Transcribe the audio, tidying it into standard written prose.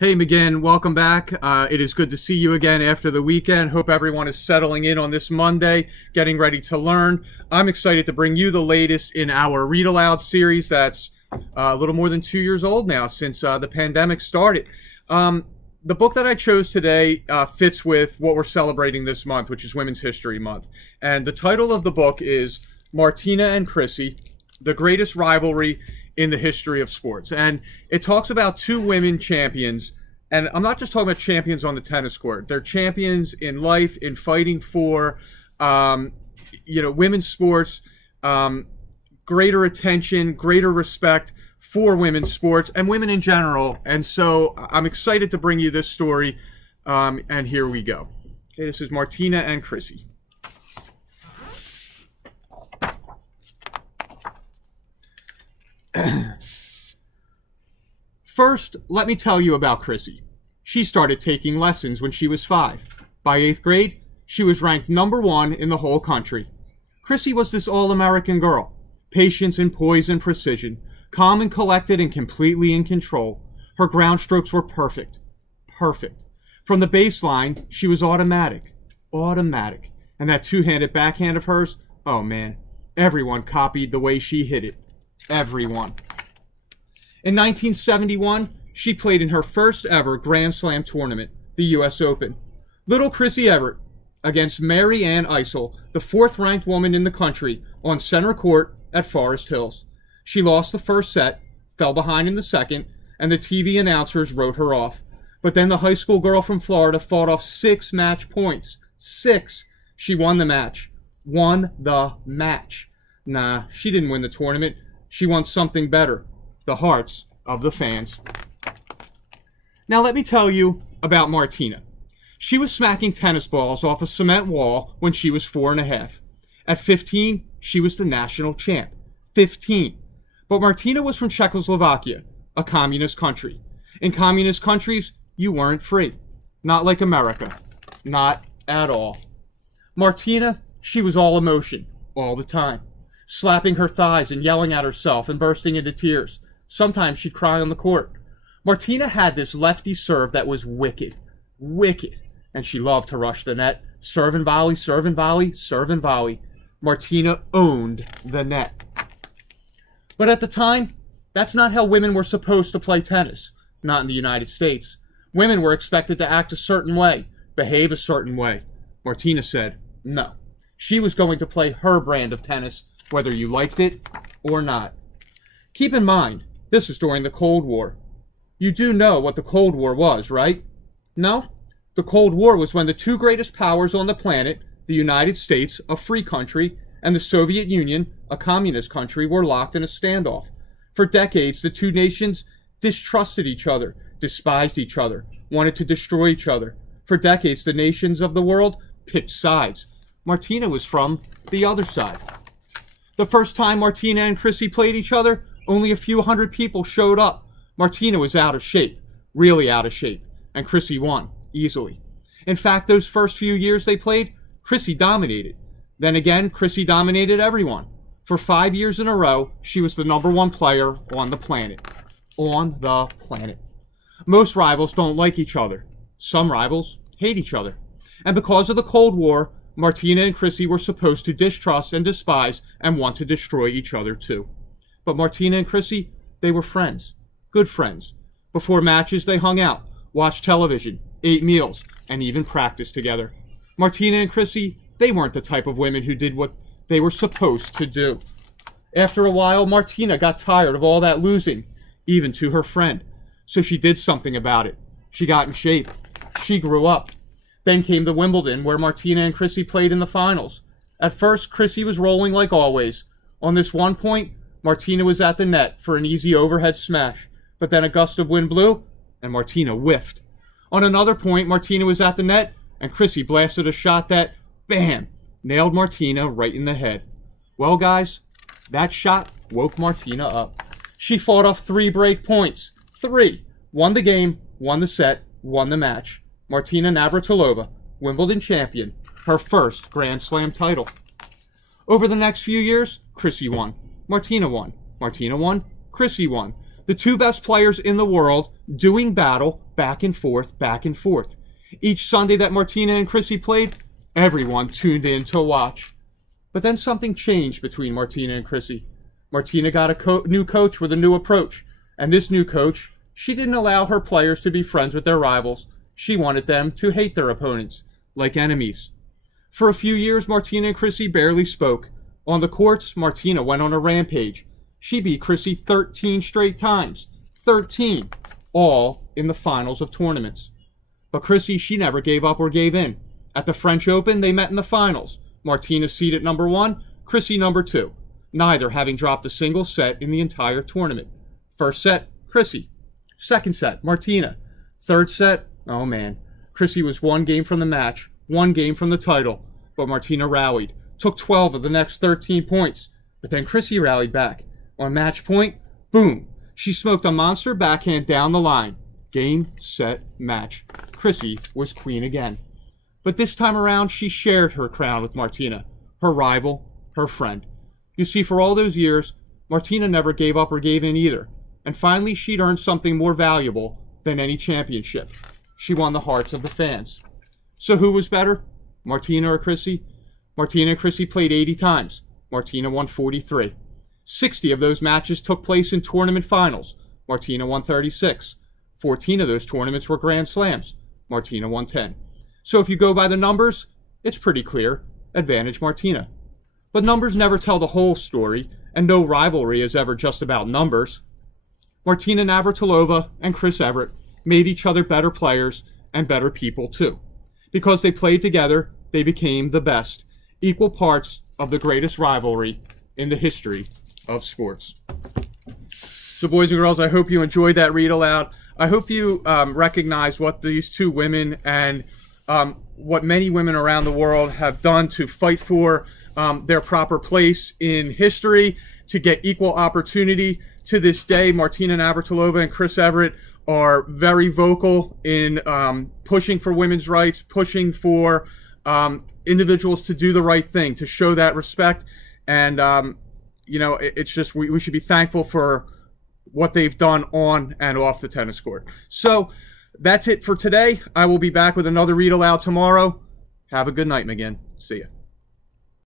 Hey McGinn, welcome back. It is good to see you again after the weekend. Hope everyone is settling in on this Monday, getting ready to learn. I'm excited to bring you the latest in our Read Aloud series that's a little more than 2 years old now since the pandemic started. The book that I chose today fits with what we're celebrating this month, which is Women's History Month. And the title of the book is Martina and Chrissie, The Greatest Rivalry in the History of Sports. And it talks about two women champions. And I'm not just talking about champions on the tennis court. They're champions in life, in fighting for, women's sports, greater attention, greater respect for women's sports and women in general. And so I'm excited to bring you this story. And here we go. Okay, this is Martina and Chrissie. First, let me tell you about Chrissie. She started taking lessons when she was 5. By 8th grade, she was ranked #1 in the whole country. Chrissie was this all-American girl. Patience and poise and precision. Calm and collected and completely in control. Her ground strokes were perfect. Perfect. From the baseline, she was automatic. Automatic. And that two-handed backhand of hers, oh man, everyone copied the way she hit it. Everyone. In 1971, she played in her first ever Grand Slam tournament, the U.S. Open. Little Chrissie Everett against Mary Ann Eisel, the 4th-ranked woman in the country, on center court at Forest Hills. She lost the first set, fell behind in the second, and the TV announcers wrote her off. But then the high school girl from Florida fought off 6 match points. 6. She won the match. Won the match. Nah, she didn't win the tournament. She won something better. The hearts of the fans. Now let me tell you about Martina. She was smacking tennis balls off a cement wall when she was 4.5. At 15, she was the national champ. 15. But Martina was from Czechoslovakia, a communist country. In communist countries, you weren't free. Not like America. Not at all. Martina, she was all emotion, all the time. Slapping her thighs and yelling at herself and bursting into tears. Sometimes she'd cry on the court. Martina had this lefty serve that was wicked. Wicked. And she loved to rush the net. Serve and volley, serve and volley, serve and volley. Martina owned the net. But at the time, that's not how women were supposed to play tennis. Not in the United States. Women were expected to act a certain way, behave a certain way. Martina said no. She was going to play her brand of tennis, whether you liked it or not. Keep in mind, this was during the Cold War. You do know what the Cold War was, right? No? The Cold War was when the two greatest powers on the planet, the United States, a free country, and the Soviet Union, a communist country, were locked in a standoff. For decades, the two nations distrusted each other, despised each other, wanted to destroy each other. For decades, the nations of the world picked sides. Martina was from the other side. The first time Martina and Chrissie played each other, only a few hundred people showed up. Martina was out of shape, really out of shape, and Chrissie won, easily. In fact, those first few years they played, Chrissie dominated. Then again, Chrissie dominated everyone. For 5 years in a row, she was the #1 player on the planet. On the planet. Most rivals don't like each other. Some rivals hate each other. And because of the Cold War, Martina and Chrissie were supposed to distrust and despise and want to destroy each other too. But Martina and Chrissie, they were friends. Good friends. Before matches, they hung out, watched television, ate meals, and even practiced together. Martina and Chrissie, they weren't the type of women who did what they were supposed to do. After a while, Martina got tired of all that losing, even to her friend. So she did something about it. She got in shape. She grew up. Then came the Wimbledon, where Martina and Chrissie played in the finals. At first, Chrissie was rolling like always. On this one point, Martina was at the net for an easy overhead smash, but then a gust of wind blew, and Martina whiffed. On another point, Martina was at the net, and Chrissie blasted a shot that, bam, nailed Martina right in the head. Well, guys, that shot woke Martina up. She fought off 3 break points. 3. Won the game, won the set, won the match. Martina Navratilova, Wimbledon champion, her first Grand Slam title. Over the next few years, Chrissie won. Martina won. Martina won. Chrissie won. The two best players in the world doing battle back and forth, back and forth. Each Sunday that Martina and Chrissie played, everyone tuned in to watch. But then something changed between Martina and Chrissie. Martina got a new coach with a new approach. And this new coach, she didn't allow her players to be friends with their rivals. She wanted them to hate their opponents, like enemies. For a few years, Martina and Chrissie barely spoke. On the courts, Martina went on a rampage. She beat Chrissie 13 straight times. 13. All in the finals of tournaments. But Chrissie, she never gave up or gave in. At the French Open, they met in the finals. Martina seeded number 1, Chrissie number 2. Neither having dropped a single set in the entire tournament. First set, Chrissie. Second set, Martina. Third set, oh man. Chrissie was 1 game from the match, 1 game from the title. But Martina rallied. Took 12 of the next 13 points. But then Chrissie rallied back. On match point, boom. She smoked a monster backhand down the line. Game, set, match. Chrissie was queen again. But this time around, she shared her crown with Martina, her rival, her friend. You see, for all those years, Martina never gave up or gave in either. And finally, she'd earned something more valuable than any championship. She won the hearts of the fans. So who was better, Martina or Chrissie? Martina and Chrissie played 80 times. Martina won 43. 60 of those matches took place in tournament finals. Martina won 36. 14 of those tournaments were Grand Slams. Martina won 10. So if you go by the numbers, it's pretty clear. Advantage Martina. But numbers never tell the whole story, and no rivalry is ever just about numbers. Martina Navratilova and Chris Evert made each other better players and better people too. Because they played together, they became the best, equal parts of the greatest rivalry in the history of sports. So boys and girls, I hope you enjoyed that read aloud. I hope you recognize what these two women and what many women around the world have done to fight for their proper place in history, to get equal opportunity. To this day, Martina Navratilova and Chris Evert are very vocal in pushing for women's rights, pushing for individuals to do the right thing, to show that respect. And, you know, it's just, we should be thankful for what they've done on and off the tennis court. So that's it for today. I will be back with another read aloud tomorrow. Have a good night, McGinn. See ya.